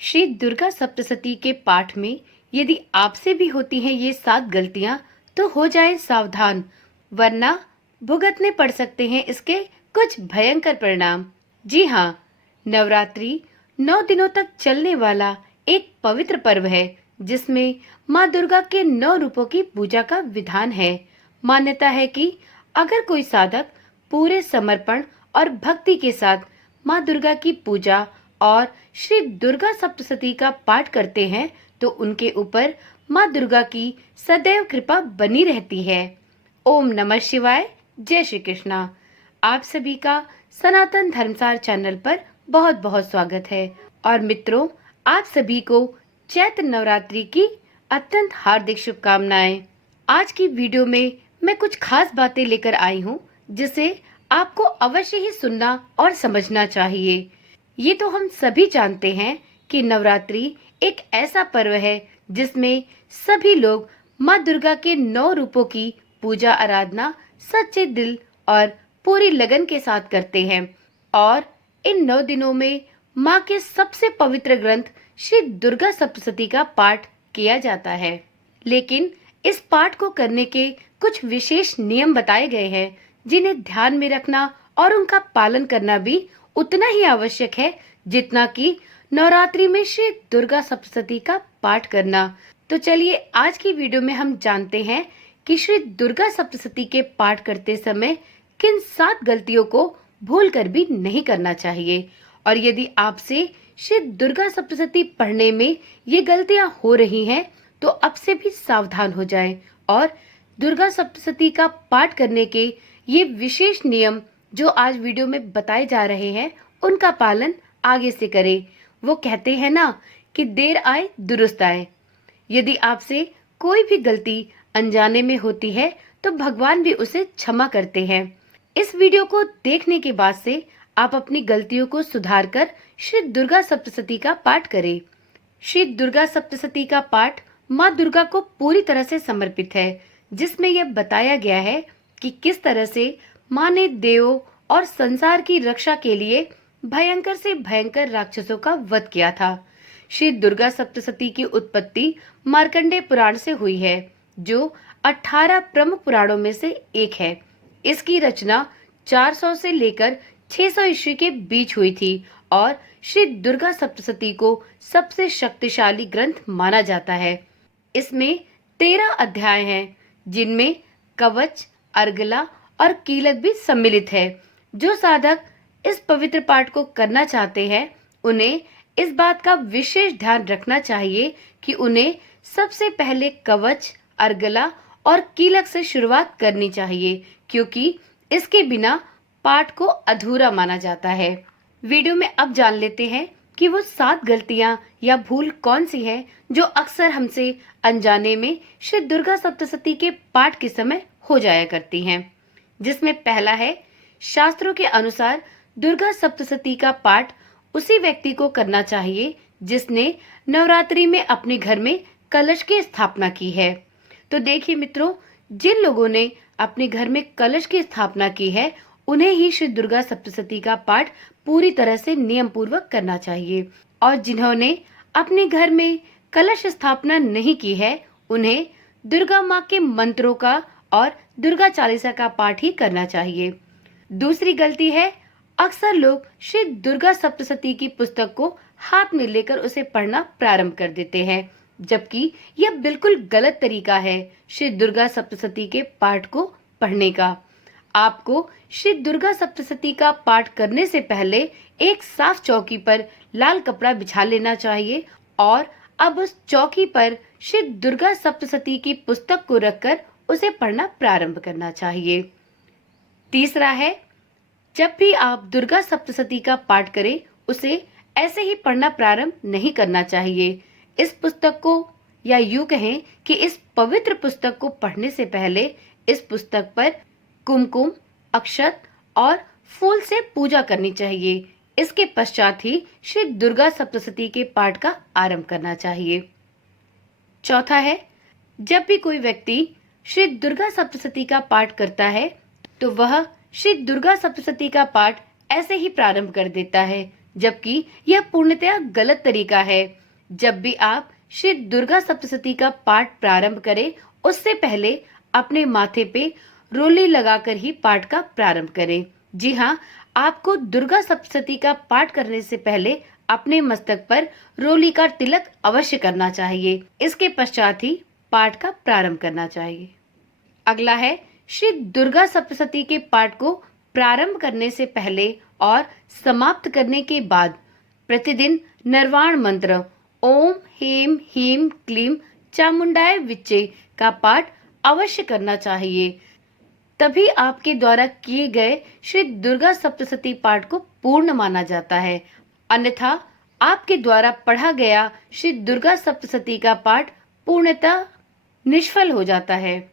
श्री दुर्गा सप्तशती के पाठ में यदि आपसे भी होती हैं ये 7 गलतियां तो हो जाएं सावधान, वरना भुगतने पड़ सकते हैं इसके कुछ भयंकर परिणाम। जी हाँ, नवरात्रि 9 दिनों तक चलने वाला एक पवित्र पर्व है जिसमें माँ दुर्गा के 9 रूपों की पूजा का विधान है। मान्यता है कि अगर कोई साधक पूरे समर्पण और भक्ति के साथ माँ दुर्गा की पूजा और श्री दुर्गा सप्तशती का पाठ करते हैं तो उनके ऊपर माँ दुर्गा की सदैव कृपा बनी रहती है। ओम नमः शिवाय। जय श्री कृष्णा। आप सभी का सनातन धर्मसार चैनल पर बहुत बहुत स्वागत है। और मित्रों, आप सभी को चैत्र नवरात्रि की अत्यंत हार्दिक शुभकामनाएं। आज की वीडियो में मैं कुछ खास बातें लेकर आई हूँ जिसे आपको अवश्य ही सुनना और समझना चाहिए। ये तो हम सभी जानते हैं कि नवरात्रि एक ऐसा पर्व है जिसमें सभी लोग माँ दुर्गा के 9 रूपों की पूजा आराधना सच्चे दिल और पूरी लगन के साथ करते हैं। और इन 9 दिनों में माँ के सबसे पवित्र ग्रंथ श्री दुर्गा सप्तशती का पाठ किया जाता है। लेकिन इस पाठ को करने के कुछ विशेष नियम बताए गए हैं जिन्हें ध्यान में रखना और उनका पालन करना भी उतना ही आवश्यक है जितना कि नवरात्रि में श्री दुर्गा सप्तशती का पाठ करना। तो चलिए आज की वीडियो में हम जानते हैं कि श्री दुर्गा सप्तशती के पाठ करते समय किन 7 गलतियों को भूल कर भी नहीं करना चाहिए। और यदि आपसे श्री दुर्गा सप्तशती पढ़ने में ये गलतियां हो रही हैं तो अब से भी सावधान हो जाएं और दुर्गा सप्तशती का पाठ करने के ये विशेष नियम जो आज वीडियो में बताए जा रहे हैं उनका पालन आगे से करें। वो कहते हैं ना कि देर आए दुरुस्त आए। यदि आपसे कोई भी गलती अनजाने में होती है तो भगवान भी उसे क्षमा करते हैं। इस वीडियो को देखने के बाद से आप अपनी गलतियों को सुधारकर श्री दुर्गा सप्तशती का पाठ करें। श्री दुर्गा सप्तशती का पाठ माँ दुर्गा को पूरी तरह से समर्पित है, जिसमें यह बताया गया है कि किस तरह से माँ ने देवों और संसार की रक्षा के लिए भयंकर से भयंकर राक्षसों का वध किया था। श्री दुर्गा सप्तशती की उत्पत्ति मार्कंडेय पुराण से हुई है, जो 18 प्रमुख पुराणों में से एक है। इसकी रचना 400 से लेकर 600 ईस्वी के बीच हुई थी और श्री दुर्गा सप्तशती को सबसे शक्तिशाली ग्रंथ माना जाता है। इसमें 13 अध्याय हैं, जिनमें कवच, अर्गला और कीलक भी सम्मिलित है। जो साधक इस पवित्र पाठ को करना चाहते हैं उन्हें इस बात का विशेष ध्यान रखना चाहिए कि उन्हें सबसे पहले कवच, अर्गला और कीलक से शुरुआत करनी चाहिए, क्योंकि इसके बिना पाठ को अधूरा माना जाता है। वीडियो में अब जान लेते हैं कि वो 7 गलतियां या भूल कौन सी है जो अक्सर हमसे अनजाने में श्री दुर्गा सप्तशती के पाठ के समय हो जाया करती हैं। जिसमें पहला है, शास्त्रों के अनुसार दुर्गा सप्तशती का पाठ उसी व्यक्ति को करना चाहिए जिसने नवरात्रि में अपने घर में कलश की स्थापना की है। तो देखिए मित्रों, जिन लोगों ने अपने घर में कलश की स्थापना की है उन्हें ही श्री दुर्गा सप्तशती का पाठ पूरी तरह से नियम पूर्वक करना चाहिए, और जिन्होंने अपने घर में कलश स्थापना नहीं की है उन्हें दुर्गा माँ के मंत्रों का और दुर्गा चालीसा का पाठ ही करना चाहिए। दूसरी गलती है, अक्सर लोग श्री दुर्गा सप्तशती की पुस्तक को हाथ में लेकर उसे पढ़ना प्रारंभ कर देते हैं, जबकि यह बिल्कुल गलत तरीका है श्री दुर्गा सप्तशती के पाठ को पढ़ने का। आपको श्री दुर्गा सप्तशती का पाठ करने से पहले एक साफ चौकी पर लाल कपड़ा बिछा लेना चाहिए और अब उस चौकी पर श्री दुर्गा सप्तशती की पुस्तक को रखकर उसे पढ़ना प्रारंभ करना चाहिए। तीसरा है, जब भी आप दुर्गा सप्तशती का पाठ करें उसे ऐसे ही पढ़ना प्रारंभ नहीं करना चाहिए। इस पुस्तक को, या यूं कहें कि इस पवित्र पुस्तक को पढ़ने से पहले इस पुस्तक पर कुमकुम, अक्षत और फूल से पूजा करनी चाहिए। इसके पश्चात ही श्री दुर्गा सप्तशती के पाठ का आरंभ करना चाहिए। चौथा है, जब भी कोई व्यक्ति श्री दुर्गा सप्तशती का पाठ करता है तो वह श्री दुर्गा सप्तशती का पाठ ऐसे ही प्रारंभ कर देता है जबकि यह पूर्णतया गलत तरीका है। जब भी आप श्री दुर्गा सप्तशती का पाठ प्रारंभ करें, उससे पहले अपने माथे पे रोली लगाकर ही पाठ का प्रारंभ करें। जी हाँ, आपको दुर्गा सप्तशती का पाठ करने से पहले अपने मस्तक पर रोली का तिलक अवश्य करना चाहिए। इसके पश्चात ही पाठ का प्रारंभ करना चाहिए। अगला है, श्री दुर्गा सप्तशती के पाठ को प्रारंभ करने से पहले और समाप्त करने के बाद प्रतिदिन नरवाण मंत्र ओम ह्रीं ह्रीं क्लीं चामुंडाय विच्चे का पाठ अवश्य करना चाहिए। तभी आपके द्वारा किए गए श्री दुर्गा सप्तशती पाठ को पूर्ण माना जाता है। अन्यथा आपके द्वारा पढ़ा गया श्री दुर्गा सप्तशती का पाठ पूर्णतः निष्फल हो जाता है।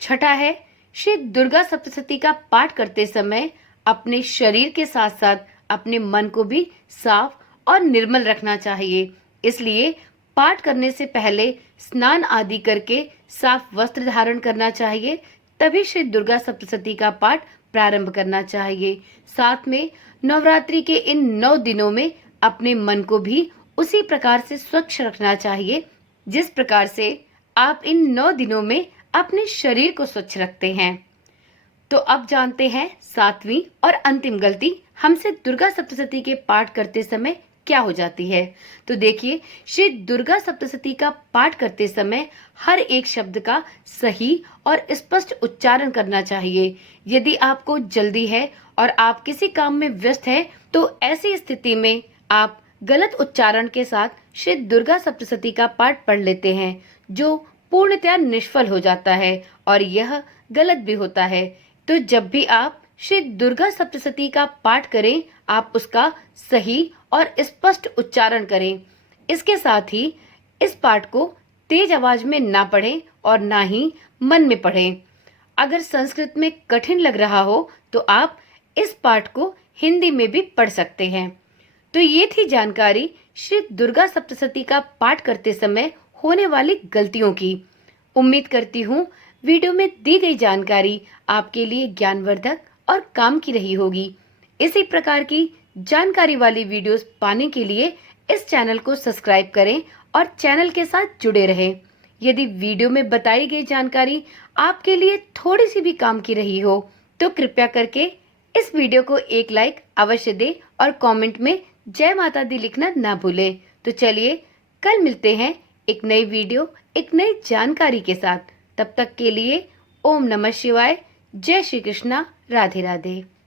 छठा है, श्री दुर्गा सप्तशती का पाठ करते समय अपने शरीर के साथ साथ अपने मन को भी साफ और निर्मल रखना चाहिए। इसलिए पाठ करने से पहले स्नान आदि करके साफ वस्त्र धारण करना चाहिए, तभी श्री दुर्गा सप्तशती का पाठ प्रारंभ करना चाहिए। साथ में नवरात्रि के इन 9 दिनों में अपने मन को भी उसी प्रकार से स्वच्छ रखना चाहिए जिस प्रकार से आप इन 9 दिनों में अपने शरीर को स्वच्छ रखते हैं। तो अब जानते हैं 7वीं और अंतिम गलती हमसे दुर्गा सप्तशती के पाठ करते समय क्या हो जाती है। तो देखिए, श्री दुर्गा सप्तशती का पाठ करते समय हर एक शब्द का सही और स्पष्ट उच्चारण करना चाहिए। यदि आपको जल्दी है और आप किसी काम में व्यस्त हैं, तो ऐसी स्थिति में आप गलत उच्चारण के साथ श्री दुर्गा सप्तशती का पाठ पढ़ लेते हैं, जो पूर्णतया निष्फल हो जाता है और यह गलत भी होता है। तो जब भी आप श्री दुर्गा सप्तशती का पाठ करें, आप उसका सही और स्पष्ट उच्चारण करें। इसके साथ ही इस पाठ को तेज आवाज में ना पढ़ें और ना ही मन में पढ़ें। अगर संस्कृत में कठिन लग रहा हो तो आप इस पाठ को हिंदी में भी पढ़ सकते हैं। तो ये थी जानकारी श्री दुर्गा सप्तशती का पाठ करते समय होने वाली गलतियों की। उम्मीद करती हूँ वीडियो में दी गई जानकारी आपके लिए ज्ञानवर्धक और काम की रही होगी। इसी प्रकार की जानकारी वाली वीडियोस पाने के लिए इस चैनल को सब्सक्राइब करें और चैनल के साथ जुड़े रहें। यदि वीडियो में बताई गई जानकारी आपके लिए थोड़ी सी भी काम की रही हो तो कृपया करके इस वीडियो को एक लाइक अवश्य दें और कमेंट में जय माता दी लिखना ना भूलें। तो चलिए, कल मिलते हैं एक नई वीडियो, एक नई जानकारी के साथ। तब तक के लिए ओम नमः शिवाय, जय श्री कृष्णा, राधे राधे।